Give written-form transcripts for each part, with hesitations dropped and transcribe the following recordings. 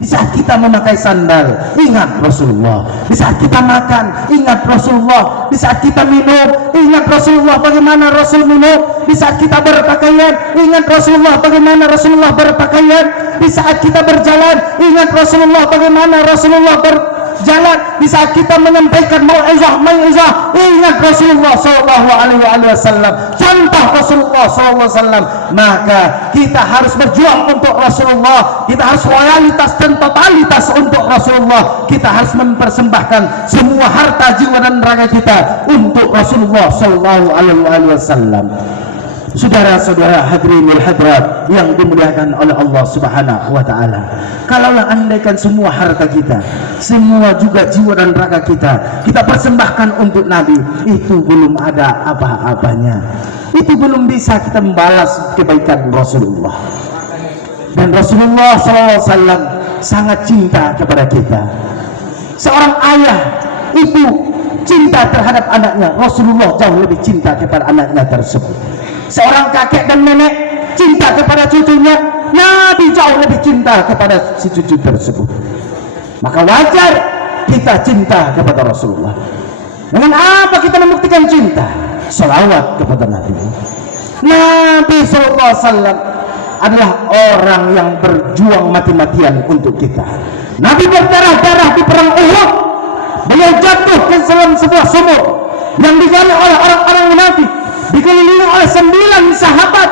Di saat kita memakai sandal, ingat Rasulullah. Di saat kita makan, ingat Rasulullah. Di saat kita minum, ingat Rasulullah bagaimana Rasul minum. Di saat kita berpakaian, ingat Rasulullah bagaimana Rasulullah berpakaian. Di saat kita berjalan, ingat Rasulullah bagaimana Rasulullah berjalan. Di saat kita menyampaikan mau'izah, ingat Rasulullah sallallahu alaihi wasallam. Contoh Rasulullah sallallahu alaihi wasallam. Maka kita harus berjuang untuk Rasulullah. Kita harus loyalitas dan totalitas untuk Rasulullah. Kita harus mempersembahkan semua harta, jiwa dan raga kita untuk Rasulullah sallallahu alaihi wasallam. Saudara-saudara hadirinul hadirat yang dimuliakan oleh Allah Subhanahu wa taala, kalaulah andaikan semua harta kita, semua juga jiwa dan raga kita persembahkan untuk Nabi, itu belum ada apa-apanya. Itu belum bisa kita membalas kebaikan Rasulullah. Dan Rasulullah SAW sangat cinta kepada kita. Seorang ayah itu cinta terhadap anaknya, Rasulullah jauh lebih cinta kepada anaknya tersebut. Seorang kakek dan nenek cinta kepada cucunya, Nabi jauh lebih cinta kepada si cucu tersebut. Maka wajar kita cinta kepada Rasulullah. Dengan apa kita membuktikan cinta? Salawat kepada Nabi. Nabi SAW adalah orang yang berjuang mati-matian untuk kita. Nabi berdarah-darah di perang Uhud. Beliau jatuh ke dalam sebuah sumur yang digali oleh orang-orang munafik, dikelilingi oleh 9 sahabat,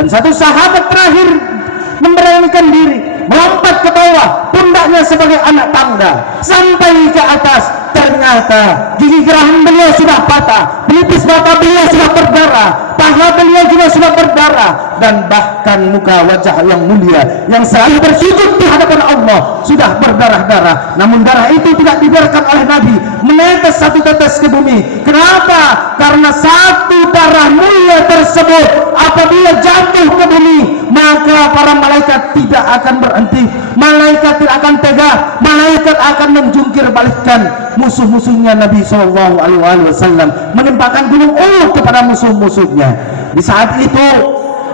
dan satu sahabat terakhir memberanikan diri melompat ke bawah pundaknya sebagai anak tangga sampai ke atas. Ternyata gigi geraham beliau sudah patah, pelipis mata beliau sudah berdarah, paha beliau juga sudah berdarah, dan bahkan muka wajah yang mulia yang selalu bersujud di hadapan Allah sudah berdarah-darah. Namun darah itu tidak dibiarkan oleh Nabi menetes satu tetes ke bumi. Kenapa? Karena satu darah mulia tersebut apabila jatuh ke bumi, maka para malaikat tidak akan berhenti, malaikat tidak akan tega, malaikat akan menjungkir balikkan musuh-musuhnya Nabi SAW, menimpakan gunung Uhud kepada musuh-musuhnya. Di saat itu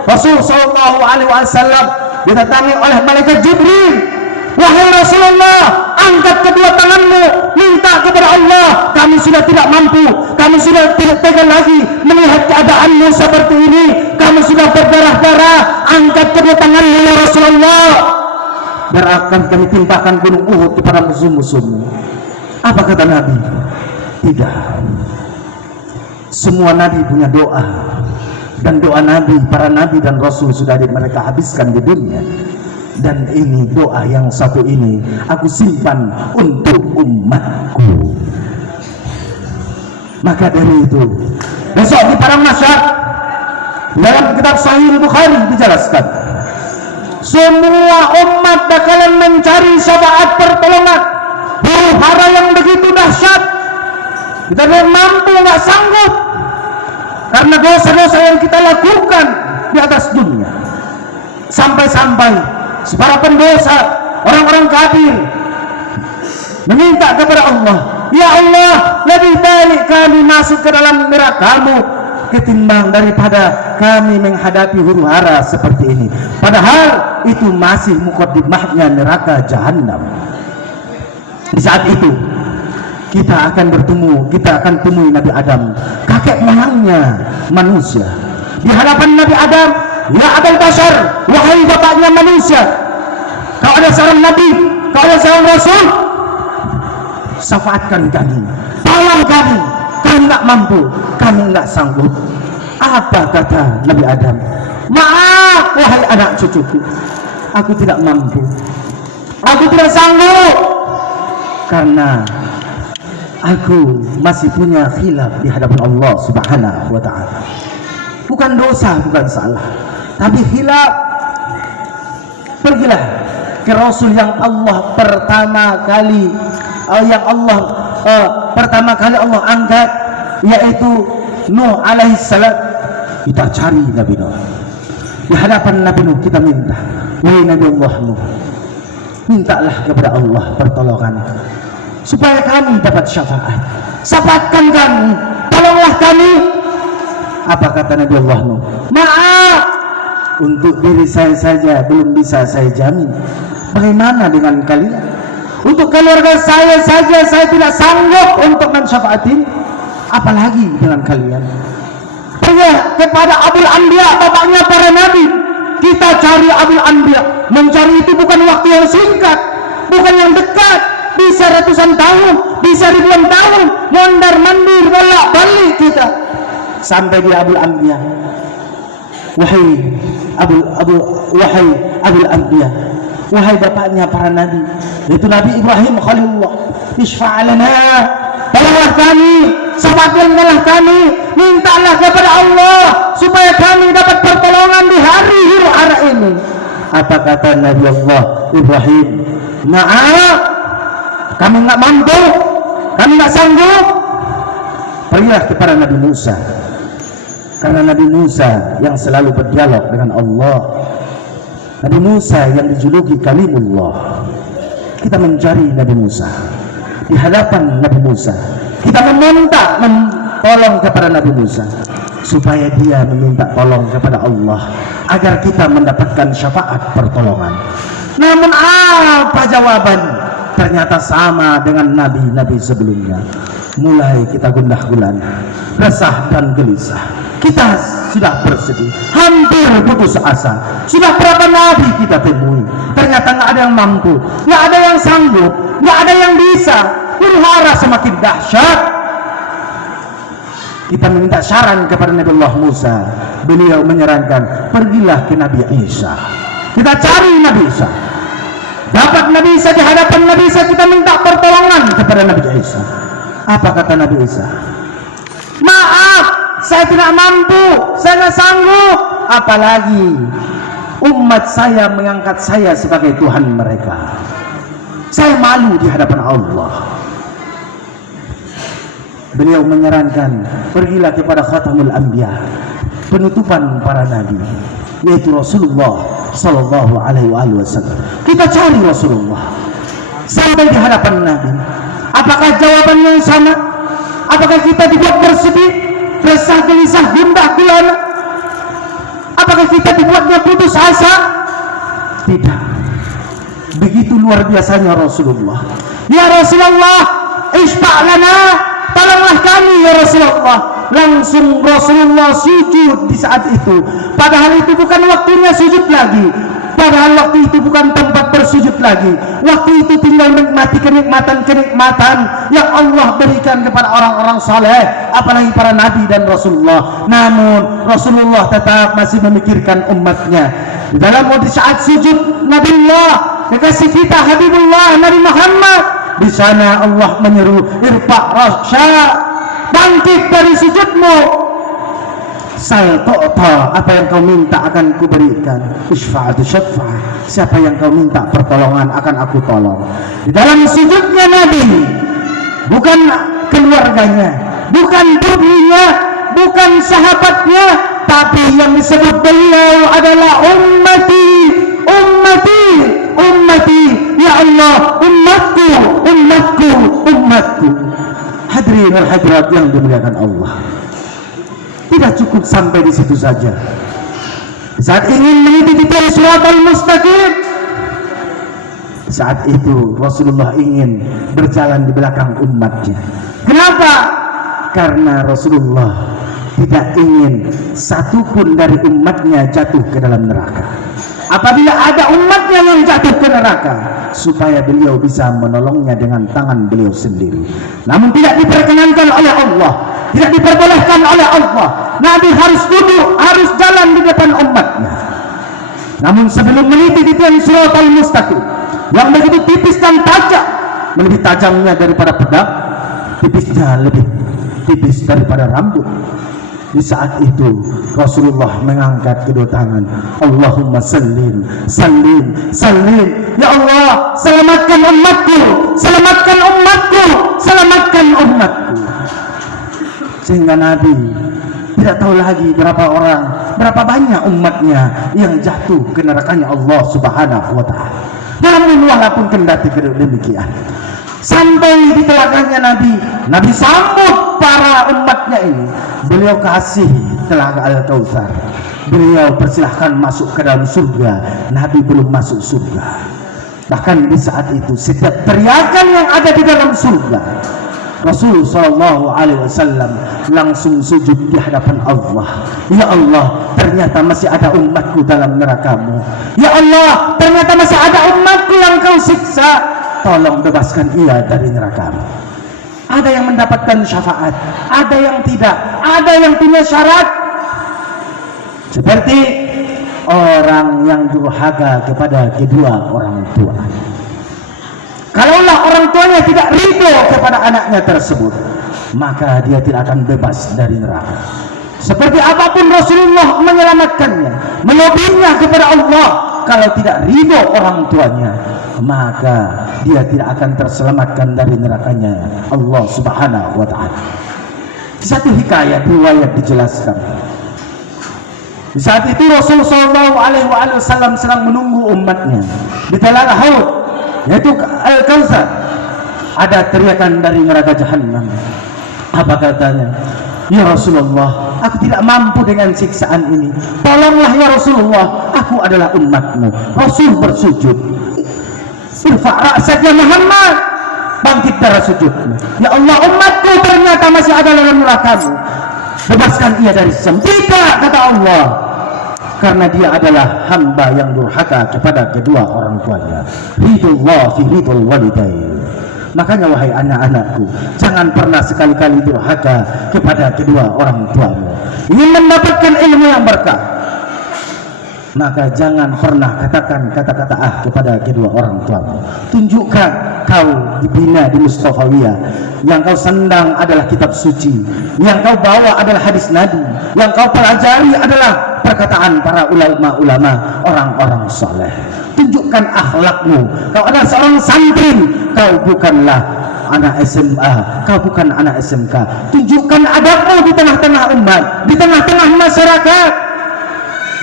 Rasul SAW didatangi oleh malaikat Jibril. Wahai Rasulullah, angkat kedua tanganmu, minta kepada Allah. Kami sudah tidak mampu, kami sudah tidak tega lagi melihat keadaanmu seperti ini. Kami sudah berdarah-darah. Angkat kedua tanganmu ya Rasulullah, biar akan kami timpakan gunung Uhud kepada musuh-musuhmu. Apa kata Nabi? Tidak. Semua Nabi punya doa, dan doa Nabi, para Nabi dan Rasul sudah mereka habiskan di dunia. Dan ini doa yang satu ini aku simpan untuk umatku. Maka dari itu besok di padang mahsyar dalam kitab Sahih Bukhari dijelaskan, semua umat bakalan mencari syafaat pertolongan, huru-hara yang begitu dahsyat. Kita tidak mampu, nggak sanggup karena dosa-dosa yang kita lakukan di atas dunia. Sampai-sampai para pendosa, orang-orang kafir meminta kepada Allah, ya Allah, lebih baik kami masuk ke dalam neraka-Mu ketimbang daripada kami menghadapi huru-hara seperti ini. Padahal itu masih mukaddimahnya neraka jahanam. Di saat itu kita akan bertemu, kita akan temui Nabi Adam, kakek moyangnya manusia. Di hadapan Nabi Adam, ya Abul Bashar, wahai bapaknya manusia, kau ada seorang Nabi, kau ada seorang Rasul, syafaatkan kami, tolong kami, kami nggak mampu, kami nggak sanggup. Apa kata Nabi Adam? Maaf wahai anak cucuku, aku tidak mampu, aku tidak sanggup, karena aku masih punya khilaf di hadapan Allah Subhanahu wa ta'ala. Bukan dosa, bukan salah, tapi khilaf. Pergilah ke Rasul yang Allah pertama kali Allah angkat, yaitu Nuh alaihissalam. Kita cari Nabi Nuh. Di hadapan Nabi Nuh kita minta, wahai Nabi Allah Nuh, mintalah kepada Allah pertolongan supaya kami dapat syafaat. Syafaatkan kami, tolonglah kami. Apa kata Nabi Allah Nuh? Maaf, untuk diri saya saja belum bisa saya jamin, bagaimana dengan kalian? Untuk keluarga saya saja saya tidak sanggup untuk mensyafaati, apalagi dengan kalian. Pergilah kepada Abul Anbiya, bapaknya para nabi. Kita cari Abul Anbiya. Mencari itu bukan waktu yang singkat, bukan yang dekat, bisa ratusan tahun, bisa ribuan tahun, mondar mandir bolak balik kita sampai di Abul Anbiya. Wahai Abul Anbiya, wahai bapaknya para nabi, itu Nabi Ibrahim Khalilullah, isfa'alana, tolonglah kami, selamatkanlah kami, mintalah kepada Allah supaya kami dapat pertolongan di hari huru-hara ini. Apa kata Nabi Allah Ibrahim? Na'am, kami nggak mampu, kami nggak sanggup. Pergilah kepada Nabi Musa, karena Nabi Musa yang selalu berdialog dengan Allah, Nabi Musa yang dijuluki Kalimullah. Kita mencari Nabi Musa di hadapan Nabi Musa, kita meminta tolong kepada Nabi Musa supaya dia meminta tolong kepada Allah agar kita mendapatkan syafaat pertolongan. Namun apa jawaban? Ternyata sama dengan nabi-nabi sebelumnya. Mulai kita gundah gulana, resah dan gelisah. Kita sudah bersedih, hampir putus asa. Sudah berapa nabi kita temui, ternyata nggak ada yang mampu, nggak ada yang sanggup, nggak ada yang bisa. Huru-hara semakin dahsyat. Kita meminta saran kepada Nabi Allah Musa. Beliau menyarankan, pergilah ke Nabi Isa. Kita cari Nabi Isa. Dapat Nabi Isa, di hadapan Nabi Isa kita minta pertolongan kepada Nabi Isa. Apa kata Nabi Isa? Maaf, saya tidak mampu, saya tidak sanggup. Apalagi umat saya mengangkat saya sebagai Tuhan mereka. Saya malu di hadapan Allah. Beliau menyarankan, pergilah kepada Khatamul Anbiya, penutupan para nabi, yaitu Rasulullah Sallallahu Alaihi Wasallam. Kita cari Rasulullah sampai di hadapan Nabi. Apakah jawabannya yang sama? Apakah kita dibuat bersedih, resah, gelisah, gundah gulana? Apakah kita dibuatnya putus asa? Tidak. Begitu luar biasanya Rasulullah. Ya Rasulullah, isfa'lana, tolonglah kami ya Rasulullah. Langsung Rasulullah sujud di saat itu. Padahal itu bukan waktunya sujud lagi. Padahal waktu itu bukan tempat bersujud lagi. Waktu itu tinggal menikmati kenikmatan yang Allah berikan kepada orang-orang saleh, apalagi para nabi dan Rasulullah. Namun Rasulullah tetap masih memikirkan umatnya. Di dalam di saat sujud Nabiullah, kekasih kita Habibullah Nabi Muhammad, di sana Allah menyeru, irfa' rasya, bangkit dari sujudmu, sal tu'ta, apa yang kau minta akan kuberikan, isfa'atu syafa'ah, siapa yang kau minta pertolongan akan aku tolong. Di dalam sujudnya Nabi, bukan keluarganya, bukan dirinya, bukan sahabatnya, tapi yang disebut beliau adalah ummati, ummati, ummati, ya Allah, umatku, umatku, umatku. Hadirin dan hadirat yang dimuliakan Allah, tidak cukup sampai di situ saja. Saat ingin meniti titik Shiratal Mustaqim, saat itu Rasulullah ingin berjalan di belakang umatnya. Kenapa? Karena Rasulullah tidak ingin satupun dari umatnya jatuh ke dalam neraka. Apabila ada umatnya yang jatuh ke neraka, supaya beliau bisa menolongnya dengan tangan beliau sendiri. Namun tidak diperkenankan oleh Allah, tidak diperbolehkan oleh Allah. Nabi harus duduk, harus jalan di depan umatnya. Namun sebelum meniti titik Shiratal Mustaqim yang begitu tipis dan tajam, lebih tajamnya daripada pedang, tipisnya lebih tipis daripada rambut. Di saat itu Rasulullah mengangkat kedua tangan, Allahumma sallim, sallim, sallim. Ya Allah, selamatkan umatku, selamatkan umatku, selamatkan umatku. Sehingga Nabi tidak tahu lagi berapa orang, berapa banyak umatnya yang jatuh ke nerakanya Allah Subhanahu wa Ta'ala. Namun walaupun kendati demikian, sampai di telaganya Nabi sambut para umatnya ini. Beliau kasih telaga Al-Kautsar, beliau persilahkan masuk ke dalam surga. Nabi belum masuk surga. Bahkan di saat itu setiap teriakan yang ada di dalam surga, Rasul Shallallahu Alaihi Wasallam langsung sujud di hadapan Allah. Ya Allah, ternyata masih ada umatku dalam neraka-Mu. Ya Allah, ternyata masih ada umatku yang Kau siksa. Tolong bebaskan ia dari neraka-Mu. Ada yang mendapatkan syafaat, ada yang tidak, ada yang punya syarat. Seperti orang yang durhaka kepada kedua orang tua. Kalaulah orang tuanya tidak ridho kepada anaknya tersebut, maka dia tidak akan bebas dari neraka. Seperti apapun Rasulullah menyelamatkannya, melobinya kepada Allah, kalau tidak ridho orang tuanya, maka dia tidak akan terselamatkan dari nerakanya Allah Subhanahu wa ta'ala. Di satu hikayat riwayat dijelaskan, di saat itu Rasul Shallallahu Alaihi Wasallam sedang menunggu umatnya di Telaga Haud, yaitu Al-Kautsar. Ada teriakan dari neraka Jahannam. Apa katanya? Ya Rasulullah, aku tidak mampu dengan siksaan ini. Tolonglah ya Rasulullah, aku adalah umatmu. Rasul bersujud. Irfa' ra'sak ya Muhammad, bangkit dari sujudmu. Ya Allah, umatku ternyata masih ada dalam neraka-Mu. Bebaskan ia dari siksa. Tidak, kata Allah, karena dia adalah hamba yang durhaka kepada kedua orang tuanya. Ridullah fi ridul walidain. Makanya wahai anak-anakku, jangan pernah sekali-kali durhaka kepada kedua orang tuamu. Ingin mendapatkan ilmu yang berkah, maka jangan pernah katakan kata-kata kepada kedua orang tuamu. Tunjukkan kau dibina di Mustafawiyah, yang kau sandang adalah kitab suci, yang kau bawa adalah hadis Nabi, yang kau pelajari adalah perkataan para ulama-ulama, orang-orang soleh. Tunjukkan akhlakmu. Kau adalah seorang santri, kau bukanlah anak SMA, kau bukan anak SMK. Tunjukkan adabmu di tengah-tengah umat, di tengah-tengah masyarakat.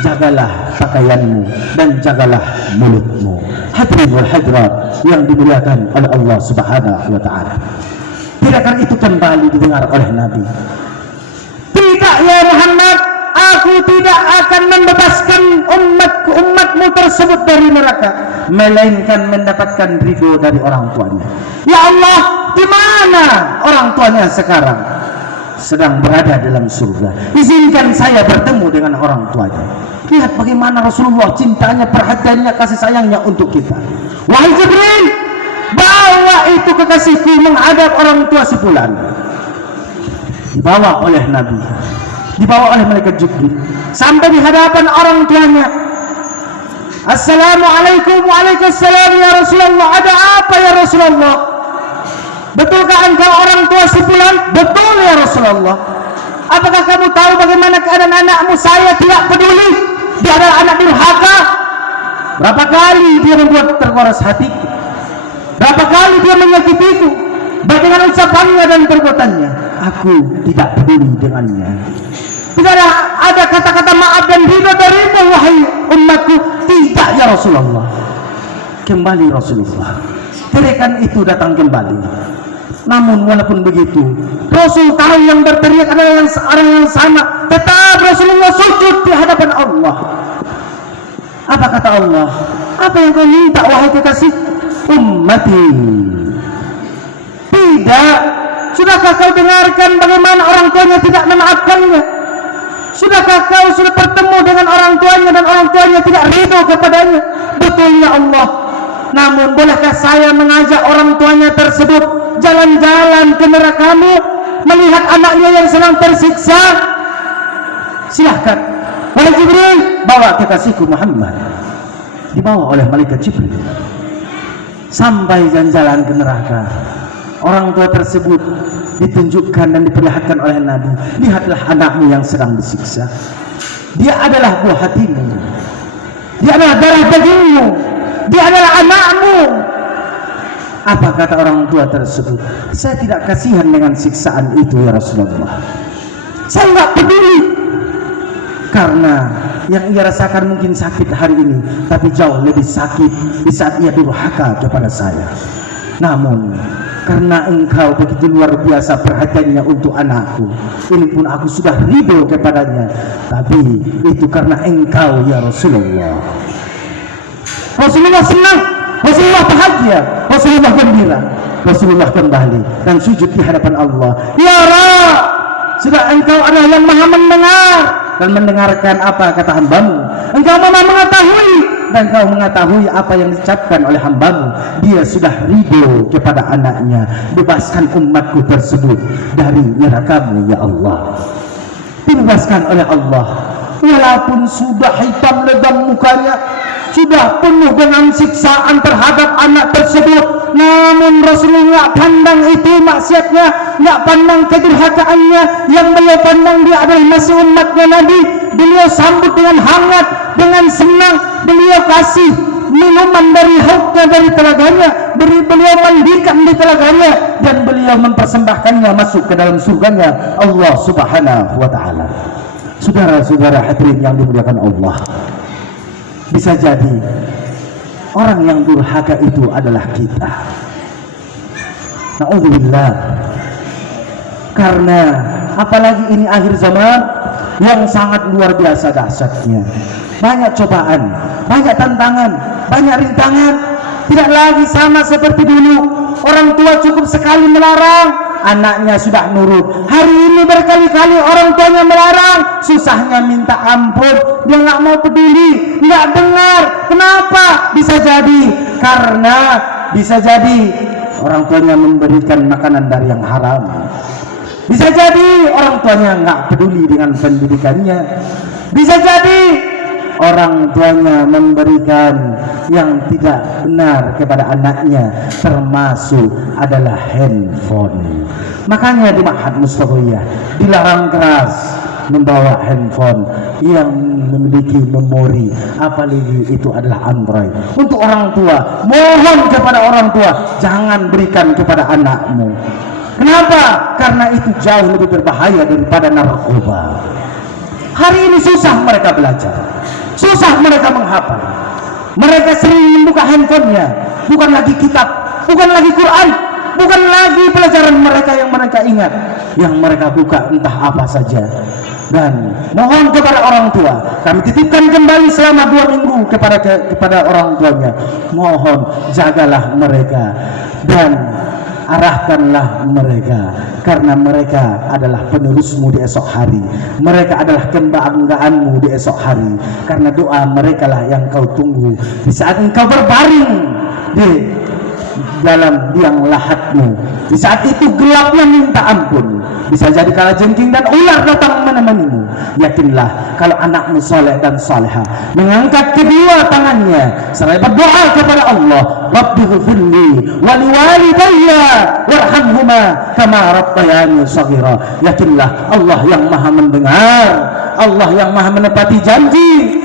Jagalah pakaianmu dan jagalah mulutmu. Hadirin wal hadirat yang dimuliakan oleh Allah Subhanahu wa ta'ala. Tidakkah itu kembali didengar oleh Nabi? Tidak ya Muhammad, aku tidak akan membebaskan umatmu tersebut dari neraka, melainkan mendapatkan ridho dari orang tuanya. Ya Allah, di mana orang tuanya sekarang? Sedang berada dalam surga. Izinkan saya bertemu dengan orang tuanya. Lihat bagaimana Rasulullah cintanya, perhatiannya, kasih sayangnya untuk kita. Wahai Jibril, bawa itu kekasihku menghadap orang tua si fulan. Dibawa oleh Nabi, dibawa oleh malaikat Jibril sampai di hadapan orang tuanya. Assalamualaikum, waalaikumsalam ya Rasulullah. Ada apa ya Rasulullah? Betulkah engkau orang tua si fulan? Betul ya Rasulullah. Apakah kamu tahu bagaimana keadaan anakmu? Saya tidak peduli, dia adalah anak durhaka. Berapa kali dia membuat terkuras hatiku, berapa kali dia menyakitiku, baik dengan ucapannya dan perbuatannya. Aku tidak peduli dengannya. Tidak ada kata-kata maaf dan ridha darimu wahai umatku. Tidak ya Rasulullah. Kembali Rasulullah, teriakan itu datang kembali. Namun walaupun begitu, Rasul tahu yang berteriak adalah orang yang sama. Tetap Rasulullah sujud di hadapan Allah. Apa kata Allah? Apa yang kau minta wahai kekasih? Ummati. Tidak. Sudahkah kau dengarkan bagaimana orang tuanya tidak memaafkannya? Sudahkah kau sudah bertemu dengan orang tuanya dan orang tuanya tidak ridho kepadanya? Betul ya Allah. Namun bolehkah saya mengajak orang tuanya tersebut jalan-jalan ke neraka-Mu, melihat anaknya yang sedang tersiksa? Silahkan. Wahai Jibril, bawa kekasihku Muhammad. Dibawa oleh malaikat Jibril sampai jalan-jalan ke neraka. Orang tua tersebut ditunjukkan dan diperlihatkan oleh Nabi. Lihatlah anakmu yang sedang disiksa. Dia adalah buah hatimu, dia adalah darah dagingmu, dia adalah anakmu. Apa kata orang tua tersebut? Saya tidak kasihan dengan siksaan itu ya Rasulullah. Saya tidak peduli, karena yang ia rasakan mungkin sakit hari ini, tapi jauh lebih sakit di saat ia durhaka kepada saya. Namun karena engkau begitu luar biasa perhatiannya untuk anakku, ini pun aku sudah ridho kepadanya. Tapi itu karena engkau ya Rasulullah. Rasulullah senang, Rasulullah bahagia, Rasulullah gembira. Rasulullah kembali dan sujud di hadapan Allah. Ya Rabb, sudah engkau adalah yang maha mendengar dan mendengarkan apa kata hambamu. Engkau maha mengetahui dan engkau mengetahui apa yang diucapkan oleh hambamu. Dia sudah ridho kepada anaknya. Bebaskan umatku tersebut dari nerakamu ya Allah. Dibebaskan oleh Allah. Walaupun sudah hitam legam mukanya, sudah penuh dengan siksaan terhadap anak tersebut, namun Rasulullah pandang itu maksiatnya, nggak pandang kedurhakaannya. Yang beliau pandang dia adalah masih umatnya Nabi. Beliau sambut dengan hangat, dengan senang. Beliau kasih minuman dari hautnya, dari telaganya. Beliau mandikan di telaganya dan beliau mempersembahkannya masuk ke dalam surganya Allah Subhanahu wa ta'ala. Saudara-saudara hadirin yang dimuliakan Allah, bisa jadi orang yang durhaka itu adalah kita. Na'udzubillah. Karena apalagi ini akhir zaman yang sangat luar biasa dahsyatnya. Banyak cobaan, banyak tantangan, banyak rintangan. Tidak lagi sama seperti dulu. Orang tua cukup sekali melarang, anaknya sudah nurut. Hari ini berkali-kali orang tuanya melarang, susahnya minta ampun, dia nggak mau peduli, nggak dengar. Kenapa? Bisa jadi karena orang tuanya memberikan makanan dari yang haram. Bisa jadi orang tuanya nggak peduli dengan pendidikannya. Bisa jadi orang tuanya memberikan yang tidak benar kepada anaknya, termasuk adalah handphone. Makanya di Ma'had Mustafawiyah dilarang keras membawa handphone yang memiliki memori, apalagi itu adalah Android. Untuk orang tua, mohon kepada orang tua, jangan berikan kepada anakmu. Kenapa? Karena itu jauh lebih berbahaya daripada narkoba. Hari ini susah mereka belajar, susah mereka menghafal. Mereka sering membuka handphonenya, bukan lagi kitab, bukan lagi Quran, bukan lagi pelajaran mereka yang mereka ingat. Yang mereka buka entah apa saja. Dan mohon kepada orang tua, kami titipkan kembali selama 2 minggu kepada orang tuanya. Mohon jagalah mereka dan arahkanlah mereka, karena mereka adalah penerusmu di esok hari. Mereka adalah kebanggaanmu di esok hari, karena doa mereka lah yang kau tunggu di saat engkau berbaring di dalam liang lahatmu. Di saat itu gelapnya minta ampun. Bisa jadi kala jengking dan ular datang menemanimu. Yakinlah kalau anakmu soleh dan soleha mengangkat kedua tangannya seraya berdoa kepada Allah, Rabbighfirli wa liwalidayya warhamhuma kama rabbayani shaghira. Yakinlah Allah yang maha mendengar, Allah yang maha menepati janji.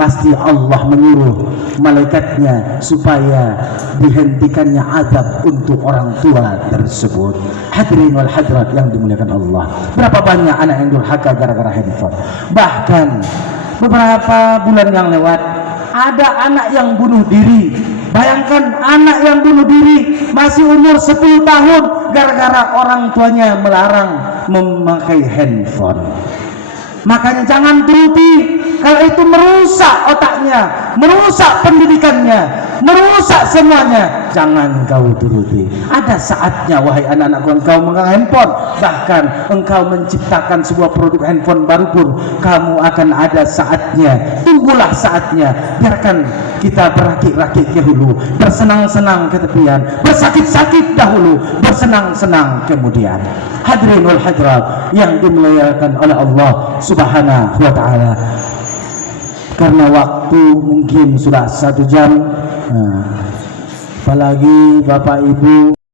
Pasti Allah menyuruh malaikatnya supaya dihentikannya azab untuk orang tua tersebut. Hadirin wal hadirat yang dimuliakan Allah, berapa banyak anak yang durhaka gara-gara handphone. Bahkan beberapa bulan yang lewat ada anak yang bunuh diri. Bayangkan, anak yang bunuh diri masih umur 10 tahun gara-gara orang tuanya melarang memakai handphone. Makanya jangan turuti, kalau itu merusak otaknya, merusak pendidikannya, merusak semuanya. Jangan kau turuti. Ada saatnya wahai anak-anakku engkau memegang handphone, bahkan engkau menciptakan sebuah produk handphone baru pun kamu akan ada saatnya. Tunggulah saatnya. Biarkan kita berakik-rakik ke hulu, bersenang-senang ke tepian, bersakit-sakit dahulu, bersenang-senang kemudian. Hadirin wal hadirat yang dimuliakan oleh Allah Subhanahu wa ta'ala, karena waktu mungkin sudah 1 jam, apalagi Bapak Ibu